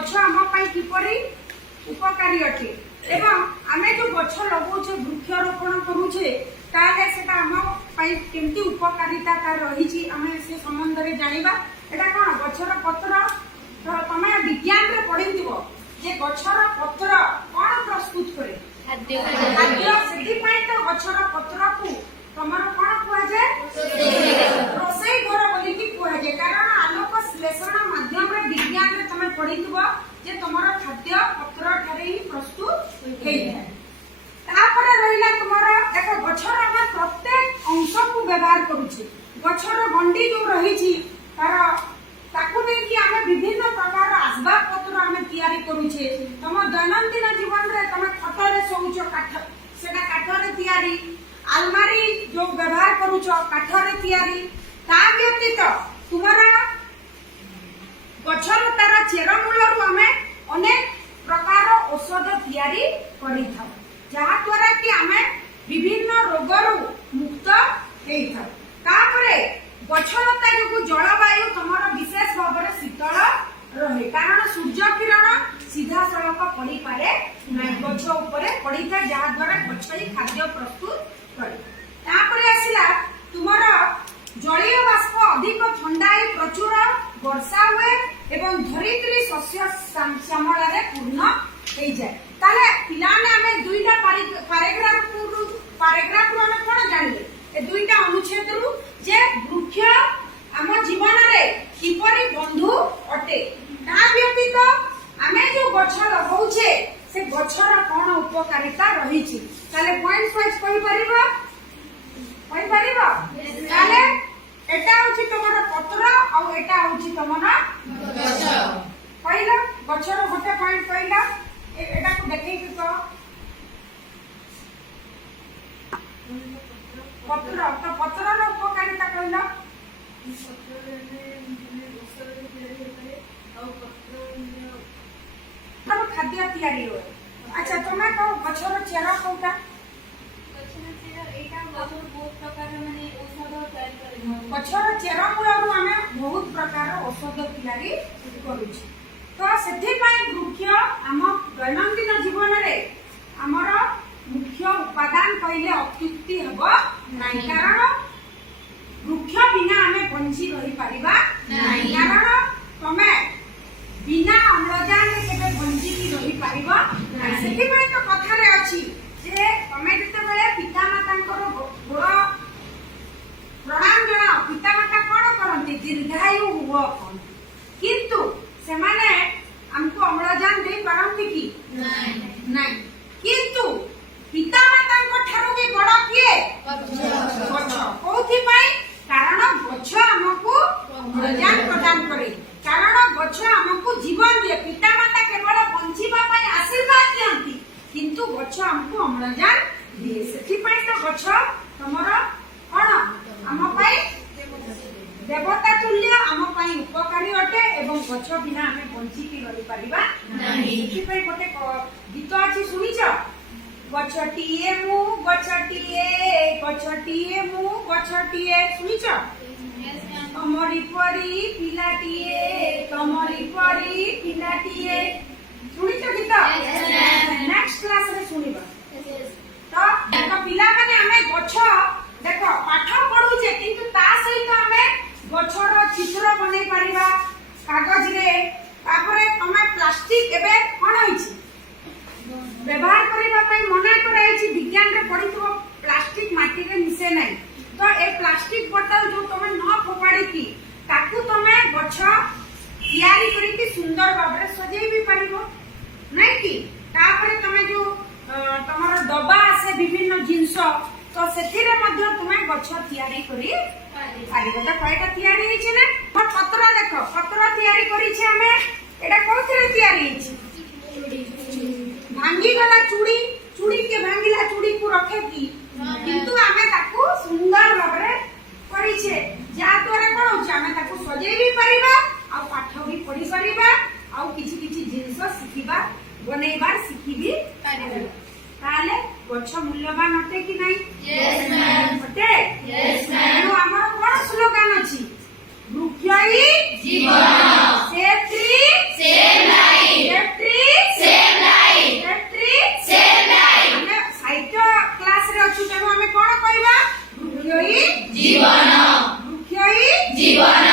गछ आम किपरि उपकारी अटे एवं आमे जो गछ लगौछे वृक्षारोपण करूछे ताले सेटा आम केमती उपकारिता रही आमे से संबंध रे जानिबा। एटा कोन गछर पत्र तो तमे विज्ञान रे पढिथिबो जे गछर पत्र कोन प्रस्तुत करे खाद्य सेठी पई तो गछर पत्र को तमर कोन कुआ जे रोसई घर बोली की कुआ जे कारण आलोक श्लेषण माध्यम रे विज्ञान रे तमे पढिथिबो जे तमर खाद्य पत्र ठारे ही प्रस्तुत हेइ जाय। तापरे रहिला तमर देखो गछर हम प्रत्येक अंश को व्यवहार करूछी गछर गंडी जो रही छी तार ताकू नै कि हमें विभिन्न प्रकार आसबाब पत्र हमें तैयारी करूछे तम दैनंदिन जीवन रे तमे खट रे सोउछो काठ सेटा काठ रे तैयारी अलमारी जो व्यवहार करूछो काठ रे तैयारी ता व्यतीत तुम्हारा गछर तार चेरमूल रु हमें अनेक प्रकार औषध तैयारी करि थाउ जहा द्वारा कि हमें विभिन्न रोग रु मुक्त हेइ थाउ। तापरे गछलता जो जलवायु तमर विशेष भाव में शीतल रहे कारण सूर्य किरण सीधा सड़क पड़ी पारे गछ उपरे पड़ी था जहा द्वारा गछ ही खाद्य प्रस्तुत करे। तापरे आसिला तुमर जलीय बाष्प अधिक ठंडा प्रचुर वर्षा हुए एवं धरित्री शस्य श्यामल पूर्ण हो जाए। ताले पिलाने हमें दुईटा पैराग्राफ हमें कौन जानले ए दुईटा अनुच्छेद रु जे वृक्ष आम जीवन रे किपरि बंधु अटे ता व्यतीत आमे जो गछ लगौछे से गछर कोन उपकारिता रही छी ताले पॉइंट वाइज कहि परिबा ताले एटा होछि तमर पत्र आ एटा होछि तमर गछ पहिला गछर गोटे पॉइंट पहिला एटा को देखै कि तो पत्र तो पत्रर उपकारिता कहला खाद्य तैयारी हो। अच्छा तुम्हें कहो गछर चेरा कोटा गछर चेरा मूलरू आमे बहुत प्रकार औषध तैयारी करूछी तो सेठी पई वृक्ष आम दैनंदिन जीवन रे हमर मुख्य उपादान कहले अत्युक्ति हबो नाही कारण वृक्ष बिना आमे बंची रही परिबा नाही कारण तमे बिना अम्लजान केबे बंची रही परिबा नाही सेठी पई तो कथा रे अछि जे तमे जते बेले पिता मातांकर गोड़ प्रणाम जणा पिता माता कोन करंती दीर्घायु हुआ किंतु से माने हमको अम्लजान दे पारंती की नहीं किंतु पिता मातांको ठारो भी बड़ किए गछ कोथि पई कारण गछ हमको अम्लजान प्रदान करे कारण गछ हमको जीवन दे पिता माता केवल बंचीबा पई आशीर्वाद दियंती किंतु गछ हमको अम्लजान दिए सेठी पई तो गछ तमर कोन हम पई देवता तुल्य आम पई उपकारी अटे एवं गछ बिना हमें बंची की रही परिबा नाही सेठी पई गोटे गीत अछि सुनिछ गछटिए मु गछटिए मु गछटिए सुनिछ तमरी परी पिलाटिए सुनिछ गीत नेक्स्ट क्लास रे सुनिबा तो देखो पिला माने हमें गछ देखो पाठ पढुचे किंतु ता सहित हमें गछर चित्र बनै परिबा कागज रे तापरे तमे प्लास्टिक एबे कोन होइछि व्यवहार करबा पई मना कराइछि विज्ञान रे पढितो प्लास्टिक माटी रे मिसे नै तो ए प्लास्टिक बोतल जो तमे न फोपाडी की ताकू तमे गछ तैयारी करी की सुंदर भाबरे सजेई भी परिबो नै की तापरे तमे जो तमर डब्बा आसे विभिन्न जिंस तो सेथिरे मध्ये तमे गछ तैयारी करी परिबो त कयटा तैयारी हिछि ना पत्र देखो पत्र तैयारी करी छै हमें एटा कोथिरे तैयारी हिछि भांगी गला चूड़ी के भांगिला चूड़ी को रखे की किंतु आमे ताकू सुंदर भाबरे करी छे जा द्वारा कोन होछ आमे ताकू सजेई भी परिबा आ पाठ भी पढी परिबा आ किछि किछि जिंस सिखिबा बनेइबार सिखि भी परिबा ताले गछ मूल्यवान अटे कि नाही यस मैम अटे यस मैम हमर कोन स्लोगन अछि वृक्षई जीवन सेत्री से लाइफ ଜୀବନ ବୃକ୍ଷ ହିଁ ଜୀବନ